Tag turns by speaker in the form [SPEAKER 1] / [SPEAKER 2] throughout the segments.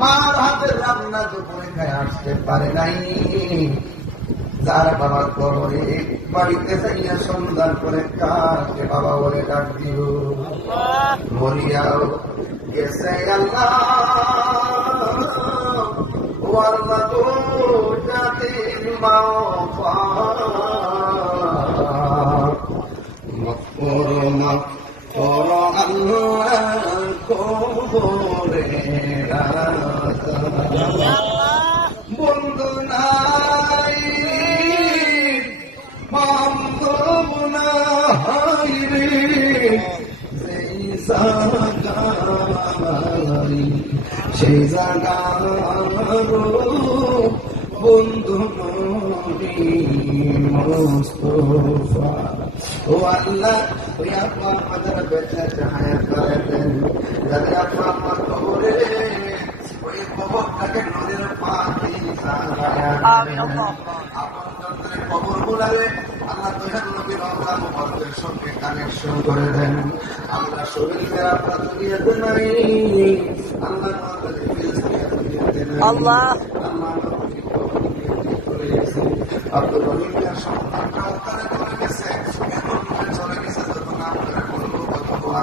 [SPEAKER 1] মার হাতের রান্না দুপুরে খায়, আসতে পারে নাই। যার বাবা কবরে বাড়িতে যাইয়া সন্ধান করে কাকে বাবা বলে ডাক দিল। মরিয়াও গেছে আল্লাহ। ও তো জাতির মাও বন্ধু নাই বান্ধব নাই যেই জাগাই সেই জাগার বন্ধু নবী মুস্তফা ও আল্লাহ ওই করে দেন যাতে আমার কবরে ওই কবরটাকে নদীর পাখি
[SPEAKER 2] আমিন আল্লাহ
[SPEAKER 1] কবর গুলারে আল্লাহ দয়াল নবীর রওজা মুবারকের সঙ্গে কানেকশন করে দেন। আমরা শরীরে আপনার দুনিয়াতে নাই আল্লাহ আমাদের দুনিয়াতে নাই।
[SPEAKER 2] আল্লাহ।
[SPEAKER 1] আল্লাহ আমাদের কবরকে করে গেছে। আব্দুল রহিমের সন্তানটা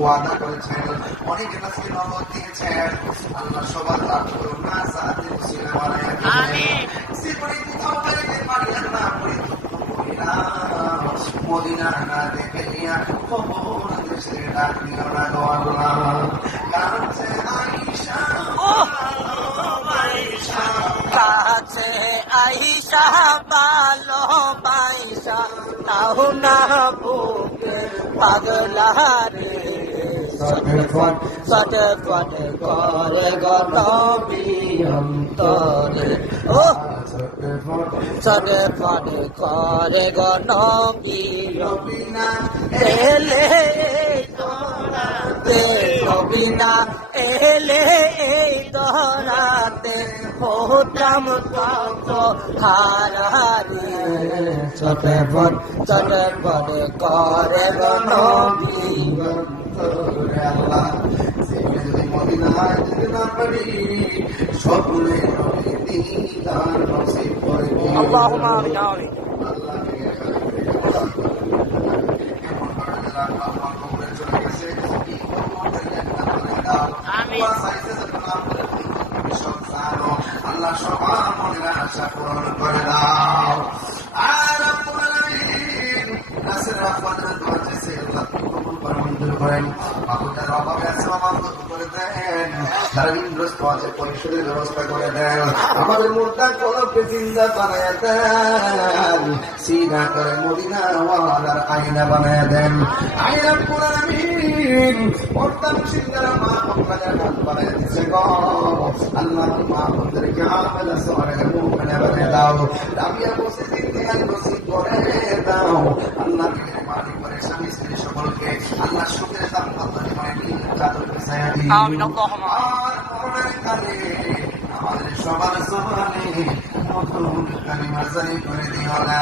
[SPEAKER 1] ওয়াদা করেছেন অনেক রাস্তে নগদ দিয়েছেন আল্লাহ সবার লাভ করুন না সাথে মুসলিম বানায়
[SPEAKER 2] আমিন।
[SPEAKER 1] মদিনা না দেখে নিয়া খবর দেশে ডাক দিও না গো আল্লাহ। কারণ আইসা
[SPEAKER 2] কাছে আইসা ভালো তাও না বুকে পাগলা রে
[SPEAKER 1] সটফট
[SPEAKER 2] সটফট করে গনবি অন্তরে ও
[SPEAKER 1] সটফট
[SPEAKER 2] সটফট করে গনবি
[SPEAKER 1] রবিনা
[SPEAKER 2] এলে দরাতে কবিনা এলে দরাতে হতাম তত হারারে
[SPEAKER 1] সটফট
[SPEAKER 2] চটপট করে গনবি
[SPEAKER 1] আল্লাহ সেখানে যদি মদিনায় যেতে না পারি স্বপ্নে দিদার নসিব করে আল্লাহুম্মা সবার মনের আশা পূরণ করে দাও। করেন। বাবুটার অভাবে আছে করে দেন। আছে পরিশোধের ব্যবস্থা করে দেন। আমাদের বানায় দেন। সিনা করে মদিনা ওয়ালার আইনা বানায় দেন। আইনা পুরান আমিন মুসিদারা মা নাম বানায় দিছে গো। আল্লাহ মা বাবাদেরকে আমেলা সরে মুখনে বানায় দাও। রাবিয়া বসে বসে করে দাও। আমাদের সবার সবারে নতুন কালিমা করে দিও না